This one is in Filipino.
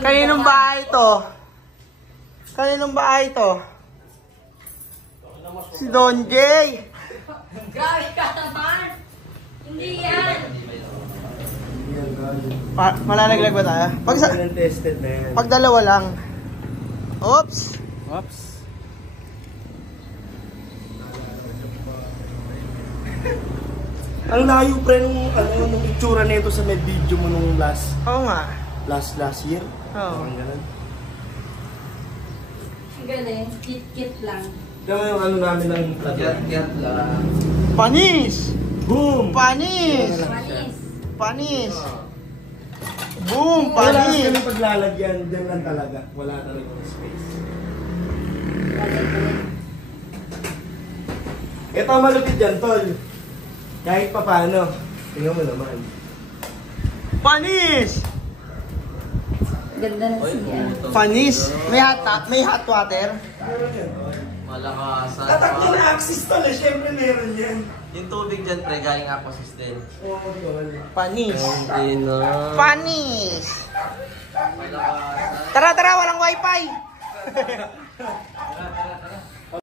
Kaninong bahay to? Kaninong bahay to? Si Don J. Grabe ka naman! Hindi yan! Malalaglag ba tayo? Pag dalawa lang. Oops! Oops! Ang layo pre nung itsura nito sa may video mo nung last year. Oo. Ang ganun. Ang galing, kit-kit lang. Kaya yung ano namin ng Yat lang. Panis! boom! Panis! Manis. Panis! Boom! Wala kasi Panis! kami paglalagyan, dyan lang talaga. Wala talaga space. Ito ang malupit dyan, tol. Kahit pa paano. Tingnan mo naman. Panis! Ganda na siya. Panis! May hot water. Meron yan. Malakasan. Tatakbo na axis tol eh, syempre meron yan. Yung tubig dyan, pre, galing aquasys din. Oo, tol. Panis! Hindi na. Panis! Malakasan. Tara, walang wifi!